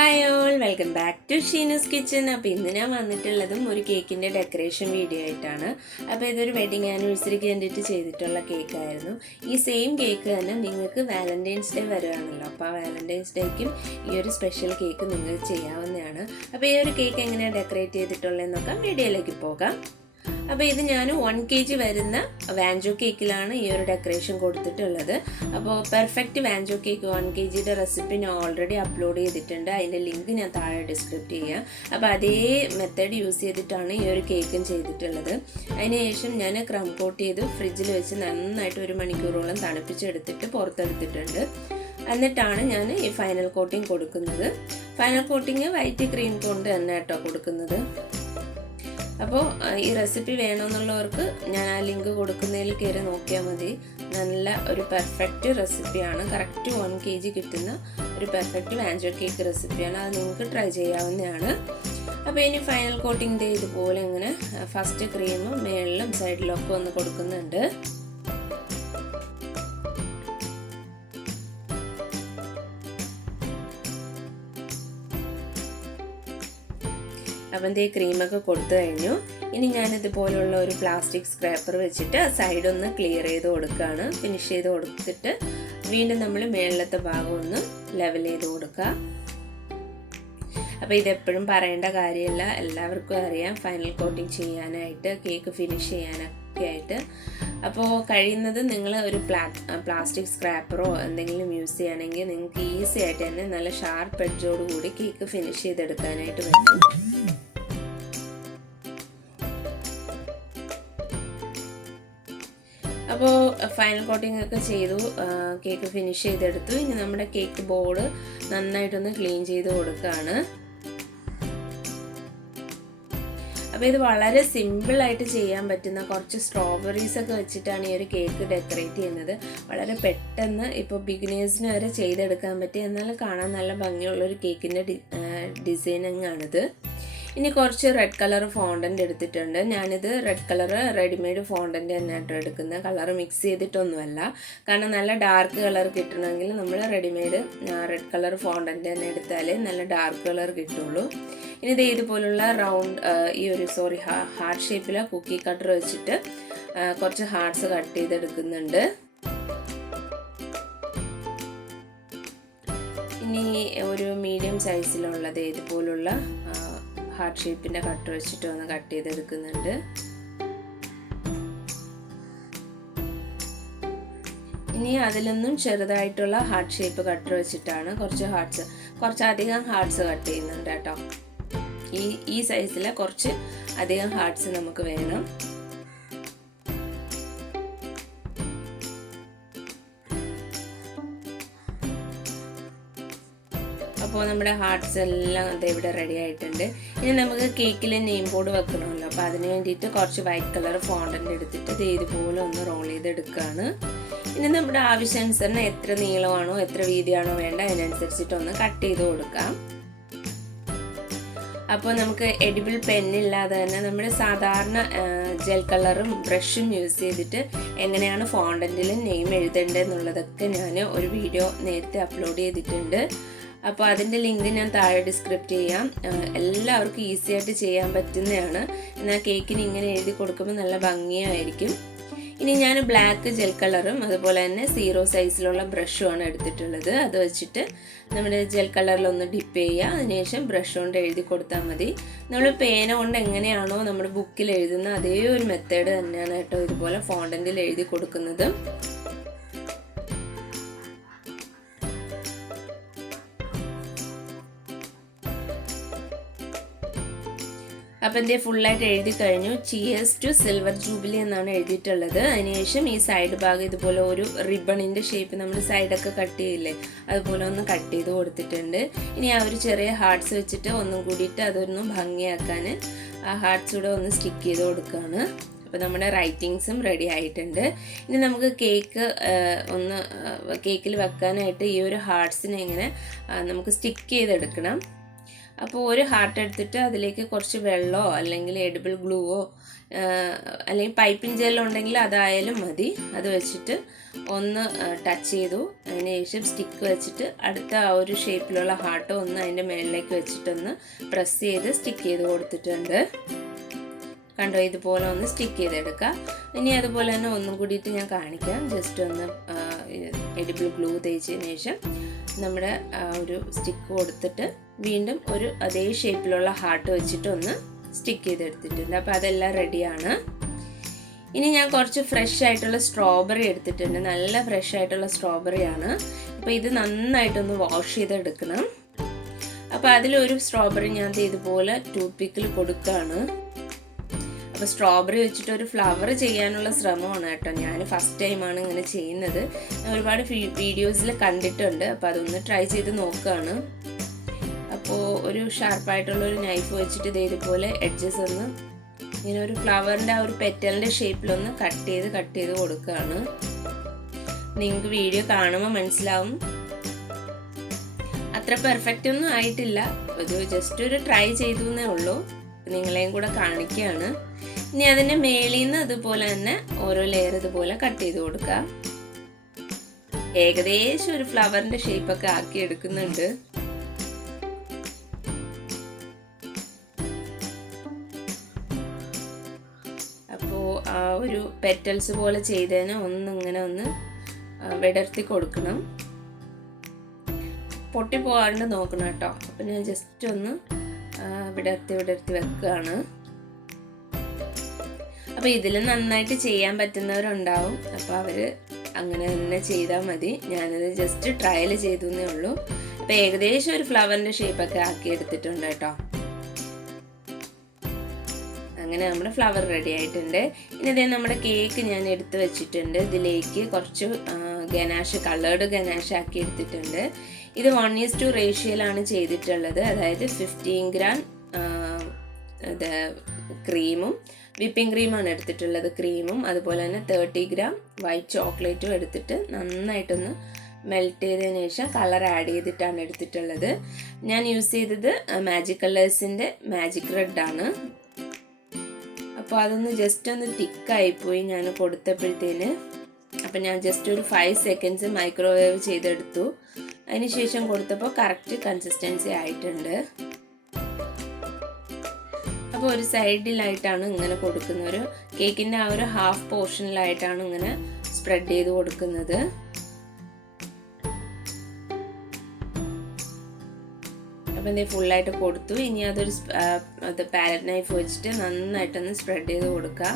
Hi all, welcome back to Sheenu's kitchen. അപ്പോൾ ഇന്ന് ഞാൻ വന്നിട്ടുള്ളതും ഒരു കേക്കിൻ്റെ ഡെക്കറേഷൻ വീഡിയോ ആയിട്ടാണ്. അപ്പോൾ ഇതൊരു വെഡിങ് ആനിവേഴ്സറിക്ക് വേണ്ടിയിട്ട് ചെയ്തിട്ടുള്ള കേക്കായിരുന്നു. ഈ സെയിം കേക്ക് തന്നെ നിങ്ങൾക്ക് വാലന്റൈൻസ് ഡേ വരുവാണല്ലോ. അപ്പോൾ ആ വാലന്റൈൻസ് ഡേക്കും ഈ ഒരു സ്പെഷ്യൽ കേക്ക് നിങ്ങൾക്ക് ചെയ്യാവുന്നതാണ്. അപ്പോൾ ഈ ഒരു കേക്ക് എങ്ങനെയാണ് ഡെക്കറേറ്റ് ചെയ്തിട്ടുള്ളതെന്ന് നോക്കാം. വീഡിയോയിലേക്ക് പോകാം. അപ്പോൾ ഇത് ഞാൻ 1 kg വരുന്ന വാഞ്ചോ കേക്കിലാണ് ഈ ഒരു ഡെക്കറേഷൻ കൊടുത്തിട്ടുള്ളത്. അപ്പോൾ പെർഫെക്റ്റ് വാഞ്ചോ കേക്ക് 1 kgയുടെ റെസിപ്പി ഞാൻ ഓൾറെഡി അപ്ലോഡ് ചെയ്തിട്ടുണ്ട്. അതിൻ്റെ ലിങ്ക് ഞാൻ താഴെ ഡിസ്ക്രിപ്റ്റ് ചെയ്യാം. അപ്പോൾ അതേ മെത്തേഡ് യൂസ് ചെയ്തിട്ടാണ് ഈ ഒരു കേക്കും ചെയ്തിട്ടുള്ളത്. അതിനുശേഷം ഞാൻ ക്രം കോട്ട് ചെയ്ത് ഫ്രിഡ്ജിൽ വെച്ച് നന്നായിട്ട് 1 മണിക്കൂറോളം തണുപ്പിച്ചെടുത്തിട്ട് പുറത്തെടുത്തിട്ടുണ്ട്. എന്നിട്ടാണ് ഞാൻ ഈ ഫൈനൽ കോട്ടിങ് കൊടുക്കുന്നത്. ഫൈനൽ കോട്ടിങ് വൈറ്റ് ക്രീം കൊണ്ട് തന്നെ കേട്ടോ കൊടുക്കുന്നത്. അപ്പോൾ ഈ റെസിപ്പി വേണമെന്നുള്ളവർക്ക് ഞാൻ ആ ലിങ്ക് കൊടുക്കുന്നതിൽ കയറി നോക്കിയാൽ മതി. നല്ല ഒരു പെർഫെക്റ്റ് റെസിപ്പിയാണ്. കറക്റ്റ് 1 kg കിട്ടുന്ന ഒരു പെർഫെക്റ്റ് വാഞ്ചോ കേക്ക് റെസിപ്പിയാണ്. അത് നിങ്ങൾക്ക് ട്രൈ ചെയ്യാവുന്നതാണ്. അപ്പോൾ ഇനി ഫൈനൽ കോട്ടിങ്ങിൻ്റെ ഇതുപോലെ ഇങ്ങനെ ഫസ്റ്റ് ക്രീം മേളിലും സൈഡിലും ഒക്കെ ഒന്ന് കൊടുക്കുന്നുണ്ട്. അപ്പം ഈ ക്രീമൊക്കെ കൊടുത്തു കഴിഞ്ഞു. ഇനി ഞാനിതുപോലുള്ള ഒരു പ്ലാസ്റ്റിക് സ്ക്രാപ്പർ വെച്ചിട്ട് സൈഡൊന്ന് ക്ലിയർ ചെയ്ത് കൊടുക്കുകയാണ്. ഫിനിഷ് ചെയ്ത് കൊടുത്തിട്ട് വീണ്ടും നമ്മൾ മേളിലത്തെ ഭാഗം ഒന്ന് ലെവൽ ചെയ്ത് കൊടുക്കുക. അപ്പോൾ ഇതെപ്പോഴും പറയേണ്ട കാര്യമല്ല, എല്ലാവർക്കും അറിയാം ഫൈനൽ കോട്ടിങ് ചെയ്യാനായിട്ട്, കേക്ക് ഫിനിഷ് ചെയ്യാനൊക്കെ ആയിട്ട്. അപ്പോൾ കഴിയുന്നത് നിങ്ങൾ ഒരു പ്ലാസ്റ്റിക് സ്ക്രാപ്പറോ എന്തെങ്കിലും യൂസ് ചെയ്യുകയാണെങ്കിൽ നിങ്ങൾക്ക് ഈസി ആയിട്ട് തന്നെ നല്ല ഷാർപ്പ് എഡ്ജോട് കൂടി കേക്ക് ഫിനിഷ് ചെയ്തെടുക്കാനായിട്ട് പറ്റും. അപ്പോൾ ഫൈനൽ കോട്ടിംഗ് ഒക്കെ ചെയ്തു, കേക്ക് ഫിനിഷ് ചെയ്തെടുത്തു. ഇനി നമ്മുടെ കേക്ക് ബോർഡ് നന്നായിട്ടൊന്ന് ക്ലീൻ ചെയ്ത് കൊടുക്കുകയാണ്. അപ്പോൾ ഇത് വളരെ സിമ്പിളായിട്ട് ചെയ്യാൻ പറ്റുന്ന കുറച്ച് സ്ട്രോബെറീസ് ഒക്കെ വെച്ചിട്ടാണ് ഈ ഒരു കേക്ക് ഡെക്കറേറ്റ് ചെയ്യുന്നത്. വളരെ പെട്ടെന്ന് ഇപ്പോൾ ബിഗിനേഴ്സിന് വരെ ചെയ്തെടുക്കാൻ പറ്റിയ, എന്നാലും കാണാൻ നല്ല ഭംഗിയുള്ളൊരു കേക്കിൻ്റെ ഡിസൈനിങ് ആണിത്. ഇനി കുറച്ച് റെഡ് കളർ ഫോണ്ടൻ്റ് എടുത്തിട്ടുണ്ട്. ഞാനിത് റെഡ് കളർ റെഡിമെയ്ഡ് ഫോണ്ടൻ്റ് തന്നെയായിട്ട് എടുക്കുന്നത്. കളർ മിക്സ് ചെയ്തിട്ടൊന്നുമല്ല. കാരണം നല്ല ഡാർക്ക് കളർ കിട്ടണമെങ്കിൽ നമ്മൾ റെഡിമെയ്ഡ് റെഡ് കളർ ഫോണ്ടൻ്റ് തന്നെ എടുത്താലേ നല്ല ഡാർക്ക് കളർ കിട്ടുള്ളൂ. ഇനി ഇത് ഇതുപോലുള്ള റൗണ്ട് ഹാർട്ട് ഷേപ്പിലെ കുക്കി കട്ടർ വെച്ചിട്ട് കുറച്ച് ഹാർട്ട്സ് കട്ട് ചെയ്തെടുക്കുന്നുണ്ട്. ഇനി ഒരു മീഡിയം സൈസിലുള്ളത് ഇതുപോലുള്ള ഹാർട്ട് ഷേപ്പിൻ്റെ കട്ടർ വെച്ചിട്ട് ഒന്ന് കട്ട് ചെയ്തെടുക്കുന്നുണ്ട്. ഇനി അതിലൊന്നും ചെറുതായിട്ടുള്ള ഹാർട്ട് ഷേപ്പ് കട്ടർ വെച്ചിട്ടാണ് കുറച്ചധികം ഹാർട്ട്സ് കട്ട് ചെയ്യുന്നുണ്ട് കേട്ടോ. ഈ സൈസിൽ കുറച്ച് അധികം ഹാർട്ട്സ് നമുക്ക് വേണം. അപ്പോൾ നമ്മുടെ ഹാർട്ട്സ് എല്ലാം ഇവിടെ റെഡി ആയിട്ടുണ്ട്. ഇനി നമുക്ക് കേക്കിൽ നെയിം ബോർഡ് വെക്കണമല്ലോ. അപ്പോൾ അതിന് വേണ്ടിയിട്ട് കുറച്ച് വൈറ്റ് കളർ ഫോണ്ടൻ്റ് എടുത്തിട്ട് ഇതുപോലെ ഒന്ന് റോൾ ചെയ്തെടുക്കുകയാണ്. ഇനി നമ്മുടെ ആവശ്യാനുസരണം എത്ര നീളമാണോ എത്ര വീതിയാണോ വേണ്ട അതിനനുസരിച്ചിട്ടൊന്ന് കട്ട് ചെയ്ത് കൊടുക്കാം. അപ്പോൾ നമുക്ക് എഡിബിൾ പെന്നില്ലാതെ തന്നെ നമ്മുടെ സാധാരണ ജെൽ കളറും ബ്രഷും യൂസ് ചെയ്തിട്ട് എങ്ങനെയാണ് ഫോണ്ടൻറ്റിൽ നെയിം എഴുതേണ്ടതെന്നുള്ളതൊക്കെ ഞാൻ ഒരു വീഡിയോ നേരത്തെ അപ്ലോഡ് ചെയ്തിട്ടുണ്ട്. അപ്പോൾ അതിൻ്റെ ലിങ്ക് ഞാൻ താഴെ ഡിസ്ക്രിപ്റ്റ് ചെയ്യാം. എല്ലാവർക്കും ഈസി ആയിട്ട് ചെയ്യാൻ പറ്റുന്നതാണ്. എന്നാൽ കേക്കിന് ഇങ്ങനെ എഴുതി കൊടുക്കുമ്പോൾ നല്ല ഭംഗിയായിരിക്കും. ഇനി ഞാൻ ബ്ലാക്ക് ജെൽ കളറും അതുപോലെ തന്നെ 0 സൈസിലുള്ള ബ്രഷുമാണ് എടുത്തിട്ടുള്ളത്. അത് വെച്ചിട്ട് നമ്മുടെ ജെൽ കളറിലൊന്ന് ഡിപ്പ് ചെയ്യുക. അതിനുശേഷം ബ്രഷ് കൊണ്ട് എഴുതി കൊടുത്താൽ മതി. നമ്മൾ പേന കൊണ്ട് എങ്ങനെയാണോ നമ്മുടെ ബുക്കിൽ എഴുതുന്ന അതേ ഒരു മെത്തേഡ് തന്നെയാണ് കേട്ടോ ഇതുപോലെ ഫോണ്ടൻറ്റിൽ എഴുതി കൊടുക്കുന്നത്. അപ്പം എൻ്റെ ഫുള്ളായിട്ട് എഴുതി കഴിഞ്ഞു. ചിയേഴ്സ് ടു സിൽവർ ജൂബിലി എന്നാണ് എഴുതിയിട്ടുള്ളത്. അതിനുശേഷം ഈ സൈഡ് ഭാഗം ഇതുപോലെ ഒരു റിബണിൻ്റെ ഷേപ്പ് നമ്മൾ സൈഡൊക്കെ കട്ട് ചെയ്യില്ലേ, അതുപോലെ ഒന്ന് കട്ട് ചെയ്ത് കൊടുത്തിട്ടുണ്ട്. ഇനി ആ ഒരു ചെറിയ ഹാർട്ട്സ് വെച്ചിട്ട് ഒന്നും കൂടിയിട്ട് അതൊന്ന് ഭംഗിയാക്കാൻ ആ ഹാർട്ട്സ് കൂടെ ഒന്ന് സ്റ്റിക്ക് ചെയ്ത് കൊടുക്കുകയാണ്. അപ്പോൾ നമ്മുടെ റൈറ്റിങ്സും റെഡി ആയിട്ടുണ്ട്. ഇനി നമുക്ക് കേക്കിൽ വെക്കാനായിട്ട് ഈ ഒരു ഹാർട്ട്സിനെ ഇങ്ങനെ നമുക്ക് സ്റ്റിക്ക് ചെയ്തെടുക്കണം. അപ്പോൾ ഒരു ഹാർട്ട് എടുത്തിട്ട് അതിലേക്ക് കുറച്ച് വെള്ളമോ അല്ലെങ്കിൽ എഡിബിൾ ഗ്ലൂവോ അല്ലെങ്കിൽ പൈപ്പിംഗ് ജെല്ലോ ഉണ്ടെങ്കിൽ അതായാലും മതി. അത് വെച്ചിട്ട് ഒന്ന് ടച്ച് ചെയ്തു. അതിന് ശേഷം സ്റ്റിക്ക് വെച്ചിട്ട് അടുത്ത ആ ഒരു ഷേപ്പിലുള്ള ഹാർട്ട് ഒന്ന് അതിൻ്റെ മുകളിലേക്ക് വെച്ചിട്ടൊന്ന് പ്രസ് ചെയ്ത് സ്റ്റിക്ക് ചെയ്ത് കൊടുത്തിട്ടുണ്ട്. കണ്ടോ, ഇതുപോലെ ഒന്ന് സ്റ്റിക്ക് ചെയ്തെടുക്കുക. ഇനി അതുപോലെ തന്നെ ഒന്നും കൂടിയിട്ട് ഞാൻ കാണിക്കാം. ജസ്റ്റ് ഒന്ന് എഡിബിൾ ഗ്ലൂ തേച്ചതിന് ശേഷം നമ്മുടെ ഒരു സ്റ്റിക്ക് കൊടുത്തിട്ട് വീണ്ടും ഒരു അതേ ഷേപ്പിലുള്ള ഹാർട്ട് വെച്ചിട്ട് ഒന്ന് സ്റ്റിക്ക് ചെയ്തെടുത്തിട്ടുണ്ട്. അപ്പോൾ അതെല്ലാം റെഡിയാണ്. ഇനി ഞാൻ കുറച്ച് ഫ്രഷ് ആയിട്ടുള്ള സ്ട്രോബെറി എടുത്തിട്ടുണ്ട്. നല്ല ഫ്രഷ് ആയിട്ടുള്ള സ്ട്രോബെറിയാണ്. അപ്പോൾ ഇത് നന്നായിട്ടൊന്ന് വാഷ് ചെയ്തെടുക്കണം. അപ്പോൾ അതിലൊരു സ്ട്രോബെറി ഞാൻ ഇതുപോലെ ടൂത്ത് പിക്കിൽ കൊടുക്കുകയാണ്. അപ്പോൾ സ്ട്രോബെറി വെച്ചിട്ട് ഒരു ഫ്ലവർ ചെയ്യാനുള്ള ശ്രമമാണ് കേട്ടോ. ഞാൻ ഫസ്റ്റ് ടൈമാണ് ഇങ്ങനെ ചെയ്യുന്നത്. ഞാൻ ഒരുപാട് വീഡിയോസിൽ കണ്ടിട്ടുണ്ട്. അപ്പോൾ അതൊന്ന് ട്രൈ ചെയ്ത് നോക്കുകയാണ്. അപ്പോൾ ഒരു ഷാർപ്പായിട്ടുള്ളൊരു നൈഫ് വെച്ചിട്ട് ഇതേപോലെ എഡ്ജസ് ഒന്ന് ഇങ്ങനെ ഒരു ഫ്ലവറിൻ്റെ ആ ഒരു പെറ്റലിൻ്റെ ഷേപ്പിലൊന്ന് കട്ട് ചെയ്ത് കൊടുക്കുകയാണ്. നിങ്ങൾക്ക് വീഡിയോ കാണുമ്പോൾ മനസ്സിലാവും. അത്ര പെർഫെക്റ്റ് ഒന്നും ആയിട്ടില്ല. ഒരു ജസ്റ്റ് ഒരു ട്രൈ ചെയ്തു എന്നേ ഉള്ളൂ. നിങ്ങളെയും കൂടെ കാണിക്കുകയാണ്. ഇനി അതിൻ്റെ മേളിൽ നിന്ന് അതുപോലെ തന്നെ ഓരോ ലെയർ ഇതുപോലെ കട്ട് ചെയ്ത് കൊടുക്കുക. ഏകദേശം ഒരു ഫ്ലവറിൻ്റെ ഷേപ്പൊക്കെ ആക്കി എടുക്കുന്നുണ്ട്. അപ്പോൾ ആ ഒരു പെറ്റൽസ് പോലെ ചെയ്തതിന് ഒന്നിങ്ങനെ ഒന്ന് വിടർത്തി കൊടുക്കണം. പൊട്ടിപ്പോകാണ്ട് നോക്കണം കേട്ടോ. അപ്പം ഞാൻ ജസ്റ്റ് ഒന്ന് വിടർത്തി വെക്കുകയാണ്. അപ്പോൾ ഇതിൽ നന്നായിട്ട് ചെയ്യാൻ പറ്റുന്നവരുണ്ടാവും. അപ്പോൾ അവർ അങ്ങനെ തന്നെ ചെയ്താൽ മതി. ഞാനത് ജസ്റ്റ് ട്രയൽ ചെയ്തു എന്നേ ഉള്ളൂ. അപ്പോൾ ഏകദേശം ഒരു ഫ്ലവറിൻ്റെ ഷേപ്പൊക്കെ ആക്കി എടുത്തിട്ടുണ്ട് കേട്ടോ. അങ്ങനെ നമ്മുടെ ഫ്ലവർ റെഡി ആയിട്ടുണ്ട്. ഇനി ഇതേ നമ്മുടെ കേക്ക് ഞാൻ എടുത്ത് വെച്ചിട്ടുണ്ട്. ഇതിലേക്ക് കുറച്ച് ഗനാഷ്, കളേർഡ് ഗനാഷ് ആക്കി എടുത്തിട്ടുണ്ട്. ഇത് 1:2 റേഷ്യോയിലാണ് ചെയ്തിട്ടുള്ളത്. അതായത് 15 ഗ്രാം ക്രീമും വിപ്പിംഗ് ക്രീമാണ് എടുത്തിട്ടുള്ളത്. ക്രീമും അതുപോലെ തന്നെ 30 ഗ്രാം വൈറ്റ് ചോക്ലേറ്റും എടുത്തിട്ട് നന്നായിട്ടൊന്ന് മെൽറ്റ് ചെയ്തതിന് ശേഷം കളർ ആഡ് ചെയ്തിട്ടാണ് എടുത്തിട്ടുള്ളത്. ഞാൻ യൂസ് ചെയ്തത് മാജിക് കളേഴ്സിൻ്റെ മാജിക് റെഡ് ആണ്. അപ്പോൾ അതൊന്ന് ജസ്റ്റ് ഒന്ന് തിക്കായിപ്പോയി ഞാൻ കൊടുത്തപ്പോഴത്തേന്. അപ്പം ഞാൻ ജസ്റ്റ് ഒരു 5 സെക്കൻഡ്സ് മൈക്രോവേവ് ചെയ്തെടുത്തു. അതിന് ശേഷം കൊടുത്തപ്പോൾ കറക്റ്റ് കൺസിസ്റ്റൻസി ആയിട്ടുണ്ട്. അപ്പോൾ ഒരു സൈഡിലായിട്ടാണ് ഇങ്ങനെ കൊടുക്കുന്നത്. ഒരു കേക്കിൻ്റെ ആ ഒരു ഹാഫ് പോർഷനിലായിട്ടാണ് ഇങ്ങനെ സ്പ്രെഡ് ചെയ്ത് കൊടുക്കുന്നത്. അപ്പോൾ ഇത് ഫുള്ളായിട്ട് കൊടുത്തു. ഇനി അതൊരു പാലറ്റ് നൈഫ് വെച്ചിട്ട് നന്നായിട്ടൊന്ന് സ്പ്രെഡ് ചെയ്ത് കൊടുക്കുക.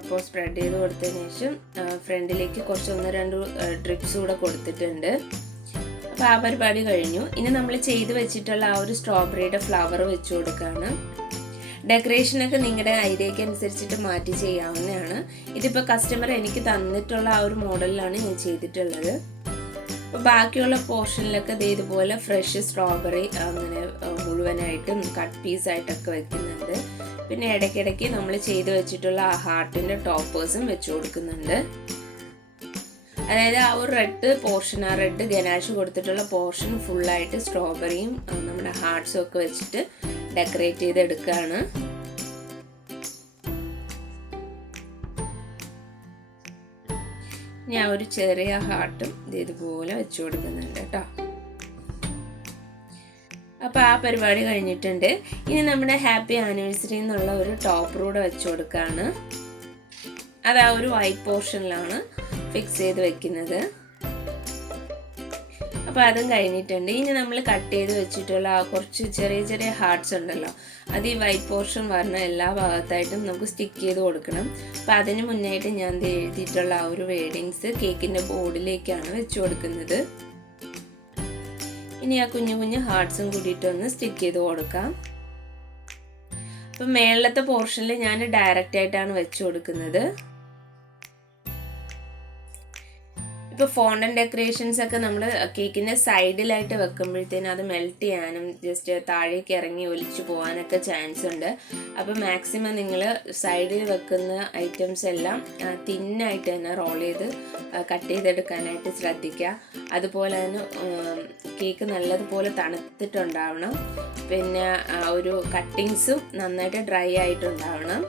അപ്പോൾ സ്പ്രെഡ് ചെയ്ത് കൊടുത്തതിന് ശേഷം ഫ്രണ്ടിലേക്ക് കുറച്ച് 1-2 ഡ്രിപ്സ് കൂടെ കൊടുത്തിട്ടുണ്ട്. അപ്പോൾ ആ പരിപാടി കഴിഞ്ഞു. ഇനി നമ്മൾ ചെയ്ത് വെച്ചിട്ടുള്ള ആ ഒരു സ്ട്രോബെറിയുടെ ഫ്ലവർ വെച്ച് കൊടുക്കുകയാണ്. ഡെക്കറേഷനൊക്കെ നിങ്ങളുടെ ഐഡിയയ്ക്ക് അനുസരിച്ചിട്ട് മാറ്റി ചെയ്യാവുന്നതാണ്. ഇതിപ്പോൾ കസ്റ്റമർ എനിക്ക് തന്നിട്ടുള്ള ആ ഒരു മോഡലിലാണ് ഞാൻ ചെയ്തിട്ടുള്ളത്. അപ്പോൾ ബാക്കിയുള്ള പോർഷനിലൊക്കെ ഇതുപോലെ ഫ്രഷ് സ്ട്രോബെറി അങ്ങനെ മുഴുവനായിട്ടും കട്ട് പീസായിട്ടൊക്കെ വെക്കുന്നുണ്ട്. പിന്നെ ഇടയ്ക്കിടയ്ക്ക് നമ്മൾ ചെയ്ത് വെച്ചിട്ടുള്ള ആ ഹാർട്ടിൻ്റെ ടോപ്പേഴ്സും വെച്ച് കൊടുക്കുന്നുണ്ട്. അതായത് ആ ഒരു റെഡ് പോർഷൻ, ആ റെഡ് ഗനാഷ് കൊടുത്തിട്ടുള്ള പോർഷൻ ഫുള്ളായിട്ട് സ്ട്രോബെറിയും നമ്മുടെ ഹാർട്ട്സും ഒക്കെ വെച്ചിട്ട് ഡെക്കറേറ്റ് ചെയ്തെടുക്കുകയാണ്. ഞാൻ ഒരു ചെറിയ ഹാർട്ടും ഇതുപോലെ വെച്ച് കൊടുക്കുന്നുണ്ട് കേട്ടോ. അപ്പോൾ ആ പരിപാടി കഴിഞ്ഞിട്ടുണ്ട്. ഇനി നമ്മുടെ ഹാപ്പി ആനിവേഴ്സറി എന്നുള്ള ഒരു ടോപ്പർ കൂടെ വെച്ച് കൊടുക്കുകയാണ്. അത് ആ ഒരു വൈറ്റ് പോർഷനിലാണ് ഫിക്സ് ചെയ്ത് വെക്കുന്നത്. അപ്പോൾ അതും കഴിഞ്ഞിട്ടുണ്ട്. ഇനി നമ്മൾ കട്ട് ചെയ്ത് വെച്ചിട്ടുള്ള ആ കുറച്ച് ചെറിയ ചെറിയ ഹാർട്ട്സ് ഉണ്ടല്ലോ, അത് ഈ വൈറ്റ് പോർഷൻ വരുന്ന എല്ലാ ഭാഗത്തായിട്ടും നമുക്ക് സ്റ്റിക്ക് ചെയ്ത് കൊടുക്കണം. അപ്പോൾ അതിന് മുന്നായിട്ട് ഞാൻ എഴുതിയിട്ടുള്ള ആ ഒരു വേർഡിങ്സ് കേക്കിൻ്റെ ബോർഡിലേക്കാണ് വെച്ച് കൊടുക്കുന്നത്. ഇനി ആ കുഞ്ഞു കുഞ്ഞു ഹാർട്ട്സും കൂടിയിട്ടൊന്ന് സ്റ്റിക്ക് ചെയ്ത് കൊടുക്കാം. അപ്പം മേളത്തെ പോർഷനിൽ ഞാൻ ഡയറക്റ്റ് ആയിട്ടാണ് വെച്ച് കൊടുക്കുന്നത്. ഇപ്പോൾ ഫോണ്ടൻ ഡെക്കറേഷൻസ് ഒക്കെ നമ്മൾ കേക്കിൻ്റെ സൈഡിലായിട്ട് വെക്കുമ്പോഴത്തേനും അത് മെൽറ്റ് ചെയ്യാനും ജസ്റ്റ് താഴേക്ക് ഇറങ്ങി ഒലിച്ചു പോകാനൊക്കെ ചാൻസ് ഉണ്ട്. അപ്പോൾ മാക്സിമം നിങ്ങൾ സൈഡിൽ വെക്കുന്ന ഐറ്റംസ് എല്ലാം തിന്നായിട്ട് തന്നെ റോൾ ചെയ്ത് കട്ട് ചെയ്തെടുക്കാനായിട്ട് ശ്രദ്ധിക്കുക. അതുപോലെ തന്നെ കേക്ക് നല്ലതുപോലെ തണുത്തിട്ടുണ്ടാവണം. പിന്നെ ഒരു കട്ടിങ്സും നന്നായിട്ട് ഡ്രൈ ആയിട്ടുണ്ടാവണം.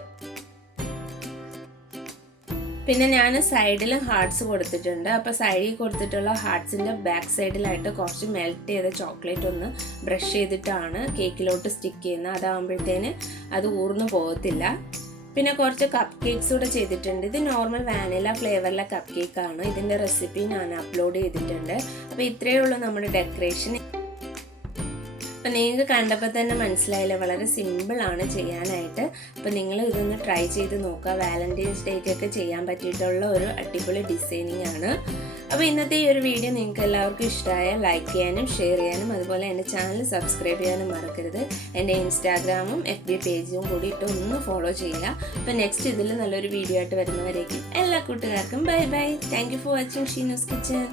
പിന്നെ ഞാൻ സൈഡിലും ഹാർട്ട്സ് കൊടുത്തിട്ടുണ്ട്. അപ്പോൾ സൈഡിൽ കൊടുത്തിട്ടുള്ള ഹാർട്ട്സിൻ്റെ ബാക്ക് സൈഡിലായിട്ട് കുറച്ച് മെൽറ്റ് ചെയ്ത ചോക്ലേറ്റ് ഒന്ന് ബ്രഷ് ചെയ്തിട്ടാണ് കേക്കിലോട്ട് സ്റ്റിക്ക് ചെയ്യുന്നത്. അതാകുമ്പോഴത്തേന് അത് ഊർന്നു പോകത്തില്ല. പിന്നെ കുറച്ച് കപ്പ് കേക്ക്സ് കൂടെ ചെയ്തിട്ടുണ്ട്. ഇത് നോർമൽ വാനില ഫ്ലേവറിലെ കപ്പ് കേക്കാണ്. ഇതിൻ്റെ റെസിപ്പി ഞാൻ അപ്ലോഡ് ചെയ്തിട്ടുണ്ട്. അപ്പോൾ ഇത്രയേ ഉള്ളൂ നമ്മുടെ ഡെക്കറേഷൻ. അപ്പം നിങ്ങൾക്ക് കണ്ടപ്പോൾ തന്നെ മനസ്സിലായില്ല, വളരെ സിമ്പിളാണ് ചെയ്യാനായിട്ട്. അപ്പോൾ നിങ്ങൾ ഇതൊന്ന് ട്രൈ ചെയ്ത് നോക്കുക. വാലന്റൈൻസ് ഡേക്കൊക്കെ ചെയ്യാൻ പറ്റിയിട്ടുള്ള ഒരു അടിപൊളി ഡിസൈനിങ് ആണ്. അപ്പോൾ ഇന്നത്തെ ഈ ഒരു വീഡിയോ നിങ്ങൾക്ക് എല്ലാവർക്കും ഇഷ്ടമായാൽ ലൈക്ക് ചെയ്യാനും ഷെയർ ചെയ്യാനും അതുപോലെ എൻ്റെ ചാനൽ സബ്സ്ക്രൈബ് ചെയ്യാനും മറക്കരുത്. എൻ്റെ ഇൻസ്റ്റാഗ്രാമും FB പേജും കൂടിയിട്ട് ഒന്ന് ഫോളോ ചെയ്യുക. അപ്പോൾ നെക്സ്റ്റ് ഇതിൽ നല്ലൊരു വീഡിയോ ആയിട്ട് വരുന്നവരേക്കും എല്ലാ കൂട്ടുകാർക്കും bye bye. Thank you for watching Sheenu's kitchen.